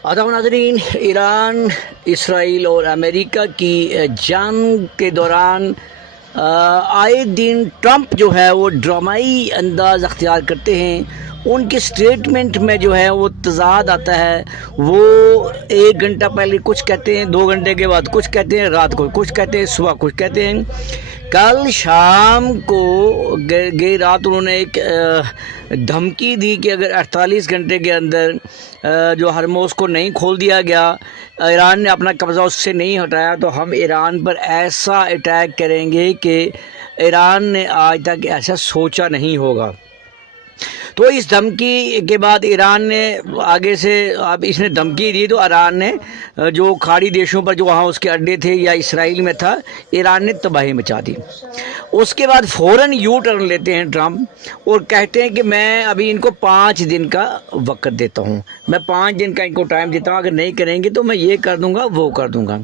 आदाब नाज़रीन, Iran, Israel और अमेरिका की जंग के दौरान आए दिन ट्रंप जो है वो ड्रामाई अंदाज़ अख्तियार करते हैं। उनके स्टेटमेंट में जो है वो तज़ाद आता है। वो 1 घंटा पहले कुछ कहते हैं, 2 घंटे के बाद कुछ कहते हैं, रात को कुछ कहते हैं, सुबह कुछ कहते हैं। कल शाम को गई रात उन्होंने एक धमकी दी कि अगर 48 घंटे के अंदर जो हरमोज़ को नहीं खोल दिया गया, ईरान ने अपना कब्ज़ा उससे नहीं हटाया, तो हम ईरान पर ऐसा अटैक करेंगे कि ईरान ने आज तक ऐसा सोचा नहीं होगा। तो इस धमकी के बाद ईरान ने आगे से, अब इसने धमकी दी तो ईरान ने जो खाड़ी देशों पर जो वहाँ उसके अड्डे थे या इसराइल में था, ईरान ने तबाही मचा दी। उसके बाद फ़ौरन यू टर्न लेते हैं ट्रंप और कहते हैं कि मैं अभी इनको 5 दिन का वक्त देता हूँ, मैं 5 दिन का इनको टाइम देता हूँ, अगर नहीं करेंगे तो मैं ये कर दूँगा वो कर दूँगा।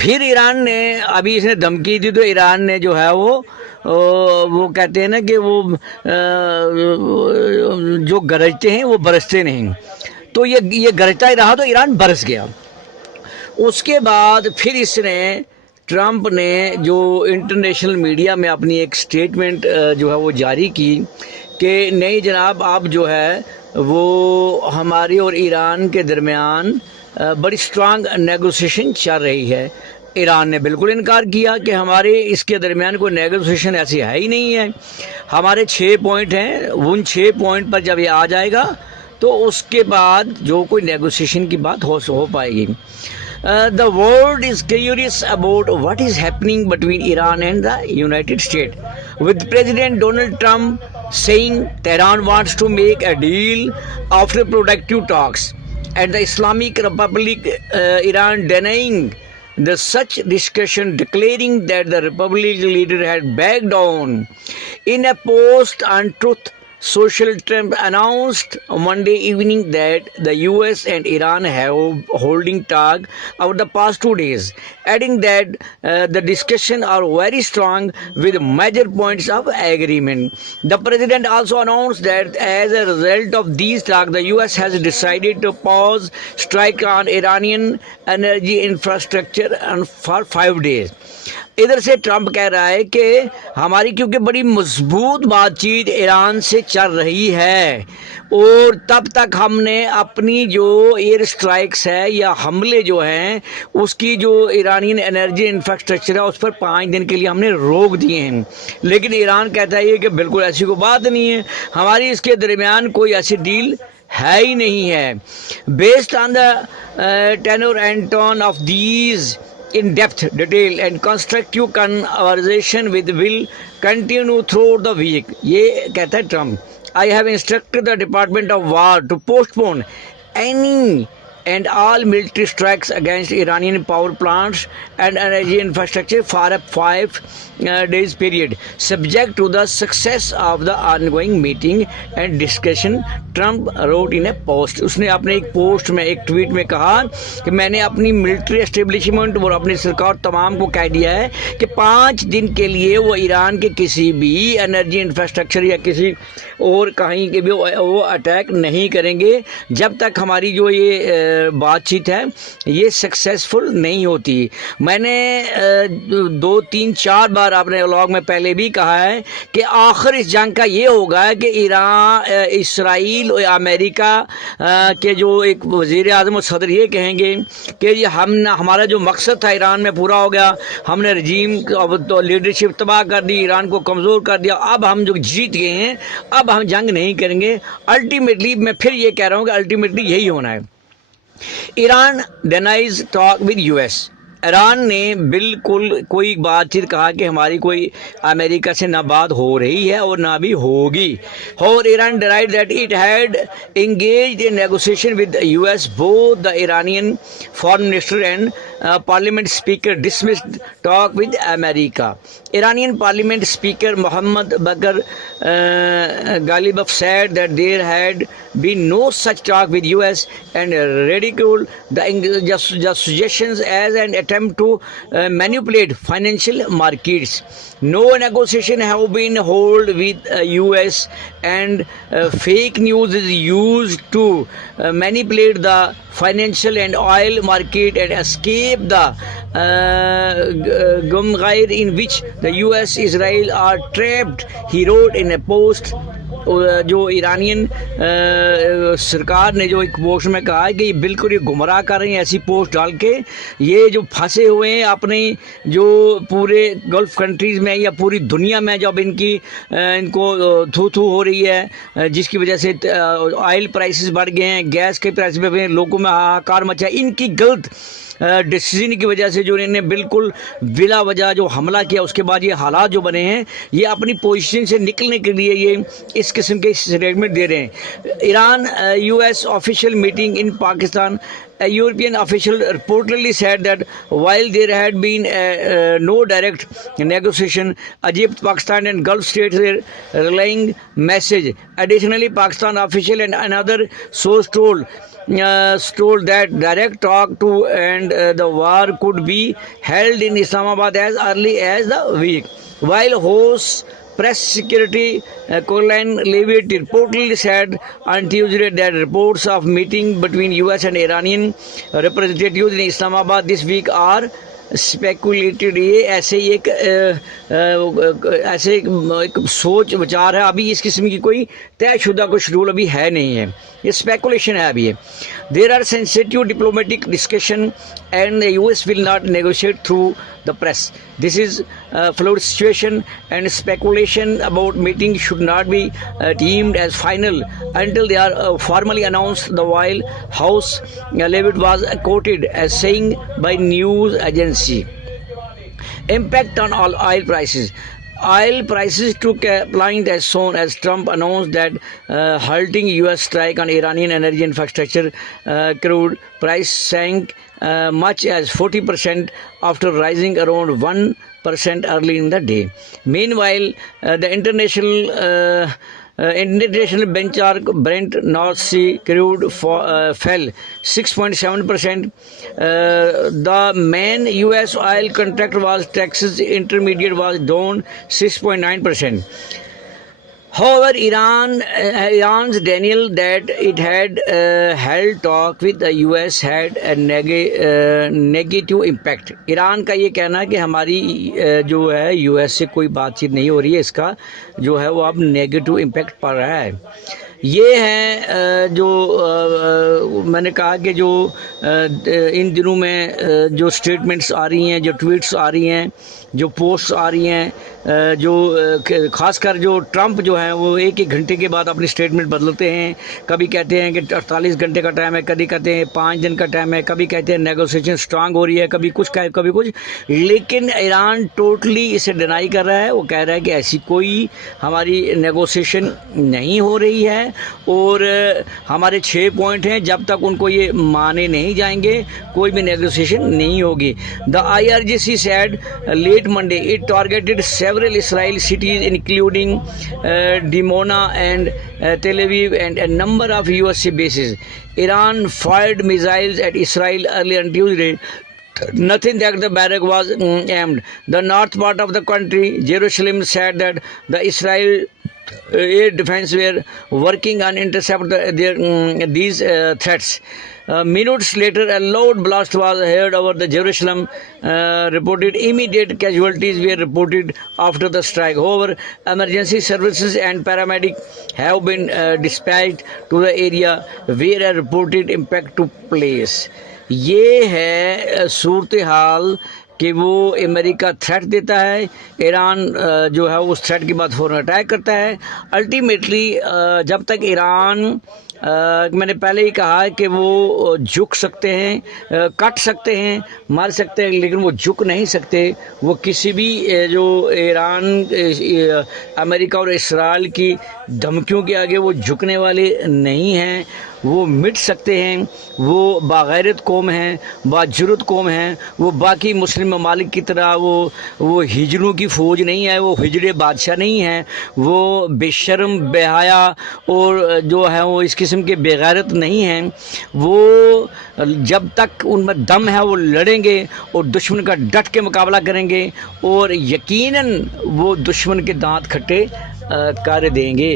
फिर ईरान ने, अभी इसने धमकी दी तो ईरान ने जो है वो कहते हैं ना कि वो जो गरजते हैं वो बरसते नहीं, तो ये गरजता ही रहा तो ईरान बरस गया। उसके बाद फिर इसने, ट्रंप ने जो इंटरनेशनल मीडिया में अपनी एक स्टेटमेंट जो है वो जारी की कि नहीं जनाब, आप जो है वो हमारी और ईरान के दरमियान बड़ी स्ट्रांग नेगोशिएशन चल रही है। ईरान ने बिल्कुल इनकार किया कि हमारे इसके दरमियान कोई नेगोशिएशन ऐसी है ही नहीं है। हमारे 6 पॉइंट हैं, उन 6 पॉइंट पर जब ये आ जाएगा तो उसके बाद जो कोई नेगोशिएशन की बात हो पाएगी। The world is curious about what is happening between Iran and the United States, with President Donald Trump saying Tehran wants to make a deal after productive talks, and the Islamic Republic Iran denying the such discussion, declaring that the Republic leader had backed down. In a post on Truth Social, Trump announced Monday evening that the US and Iran have holding talk over the past 2 days, adding that the discussions are very strong with major points of agreement. The president also announced that as a result of these talks, the US has decided to pause strike on Iranian energy infrastructure for 5 days. इधर से Trump कह रहा है कि हमारी क्योंकि बड़ी मजबूत बातचीत ईरान से चल रही है और तब तक हमने अपनी जो एयर स्ट्राइक्स है या हमले जो हैं उसकी जो ईरानियन एनर्जी इंफ्रास्ट्रक्चर है उस पर 5 दिन के लिए हमने रोक दिए हैं। लेकिन ईरान कहता है कि बिल्कुल ऐसी कोई बात नहीं है, हमारी इसके दरमियान कोई ऐसी डील है ही नहीं है। Based on the tenor and tone of these in-depth, detail and constructive conversation with will continue throughout the week. ये कहता है Trump, I have instructed the Department of War to postpone any and all military strikes against Iranian power plants and energy infrastructure for a 5 days period, subject to the success of the ongoing meeting and discussion, Trump wrote in a post. उसने अपने एक post में, एक tweet में कहा कि मैंने अपनी मिलिट्री एस्टेब्लिशमेंट और अपनी सरकार तमाम को कह दिया है कि 5 दिन के लिए वो ईरान के किसी भी एनर्जी इंफ्रास्ट्रक्चर या किसी और कहीं के भी वो अटैक नहीं करेंगे जब तक हमारी जो ये बातचीत है ये सक्सेसफुल नहीं होती। मैंने 2, 3, 4 बार अपने व्लॉग में पहले भी कहा है कि आखिर इस जंग का ये होगा कि ईरान, इसराइल और अमेरिका के जो एक वज़ीर आज़म और सदर ये कहेंगे कि हमारा जो मकसद था ईरान में पूरा हो गया, हमने रजीम तो लीडरशिप तबाह कर दी, ईरान को कमज़ोर कर दिया, अब हम जो जीत गए हैं अब हम जंग नहीं करेंगे। अल्टीमेटली मैं फिर ये कह रहा हूँ कि अल्टीमेटली यही होना है। Iran denies talk with US. Iran ने बिल्कुल कोई बातचीत कहा कि हमारी कोई अमेरिका से ना बात हो रही है और ना भी होगी। और Iran denied that it had engaged in negotiation with the US. Both the Iranian foreign minister and parliament speaker dismissed talk with America. Iranian parliament speaker Mohammad Bakr Ghalibaf said that there had been no such talk with US and ridiculed the suggestions as an attempt to manipulate financial markets. No negotiation have been held with US, and fake news is used to manipulate the financial and oil market and escape the gumghair in which the US Israel are trapped, he wrote in a post. जो Iranian सरकार ने जो एक post में कहा है कि ये बिल्कुल ये गुमराह कर रहे हैं ऐसी पोस्ट डाल के, ये जो फंसे हुए हैं अपने जो पूरे गल्फ कंट्रीज़ में या पूरी दुनिया में, जब इनको थू थू हो रही है जिसकी वजह से ऑयल प्राइसेस बढ़ गए हैं, गैस के प्राइस बढ़ गए, लोगों में हाहाकार मचा, इनकी गलत डिसीजन की वजह से जो इन्होंने बिल्कुल बिला वजह जो हमला किया, उसके बाद ये हालात जो बने हैं, ये अपनी पोजीशन से निकलने के लिए ये इस किस्म के स्टेटमेंट दे रहे हैं। Iran US official meeting in Pakistan, a European official reportedly said that while there had been no direct negotiation, Egypt, Pakistan and Gulf states were relaying message. Additionally, Pakistan official and another source told that direct talk to end the war could be held in Islamabad as early as the week. While host press secretary Caroline Leavitt reportedly said on Tuesday that reports of meeting between US and Iranian representatives in Islamabad this week are speculated. ये ऐसे ही एक सोच विचार है, अभी इस किस्म की कोई तयशुदा कुछ रूल अभी है नहीं है, ये स्पेकुलेशन है अभी। There are sensitive diplomatic discussion and US will not negotiate through the press. This is a fluid situation and speculation about meetings should not be deemed as final until they are formally announced. The White House Leavitt was quoted as saying by news agency. Impact on all oil prices. Oil prices took a plunge as soon as Trump announced that halting US strike on Iranian energy infrastructure. Crude price sank much as 40% after rising around 1% early in the day. Meanwhile, the international benchmark Brent North Sea crude fell 6.7%. The main US oil contract was Texas Intermediate was down 6.9%. However, Iran's denial that it had held talk with the US had a negative impact. Iran का ये कहना है कि हमारी जो है US से कोई बातचीत नहीं हो रही है, इसका जो है वो अब नेगेटिव इम्पैक्ट पड़ रहा है। ये है जो मैंने कहा कि जो इन दिनों में जो स्टेटमेंट्स आ रही हैं, जो ट्वीट्स आ रही हैं, जो पोस्ट आ रही हैं, जो खासकर जो ट्रंप जो है वो एक घंटे के बाद अपनी स्टेटमेंट बदलते हैं। कभी कहते हैं कि 48 घंटे का टाइम है, कभी कहते हैं 5 दिन का टाइम है, कभी कहते हैं नेगोशिएशन स्ट्रांग हो रही है, कभी कुछ कभी कुछ। लेकिन ईरान टोटली इसे डिनाई कर रहा है। वो कह रहा है कि ऐसी कोई हमारी नेगोशिएशन नहीं हो रही है और हमारे 6 पॉइंट हैं, जब तक उनको ये माने नहीं जाएंगे कोई भी नेगोशिएशन नहीं होगी। The IRGC said late Monday it targeted several Israeli cities including Dimona and Tel Aviv and a number of US bases. Iran fired missiles at Israel earlier on Tuesday. Nothing that the barrack was aimed. The north part of the country, Jerusalem, said that the Israel air defense were working on intercept these threats. Minutes later, a loud blast was heard over the Jerusalem. Reported immediate casualties were reported after the strike. However, emergency services and paramedics have been dispatched to the area where a reported impact took place. ये है सूरत हाल कि वो America threat देता है, Iran जो है उस threat के बाद फ़ौरन अटैक करता है। अल्टीमेटली जब तक ईरान मैंने पहले ही कहा कि वो झुक सकते हैं, कट सकते हैं, मार सकते हैं, लेकिन वो झुक नहीं सकते। वो किसी भी जो ईरान अमेरिका और इसराइल की धमकियों के आगे वो झुकने वाले नहीं हैं, वो मिट सकते हैं। वो बागैरत कौम हैं, बाजुर्रत कौम हैं। वो बाकी मुस्लिम ममालिक की तरह वो हिजड़ों की फ़ौज नहीं है, वो हिजड़े बादशाह नहीं हैं, वो बेशर्म बेहया और जो है वो इस किस्म के बेगैरत नहीं हैं। वो जब तक उनमें दम है वो लड़ेंगे और दुश्मन का डट के मुकाबला करेंगे और यकीनन वो दुश्मन के दांत खट्टे कर देंगे।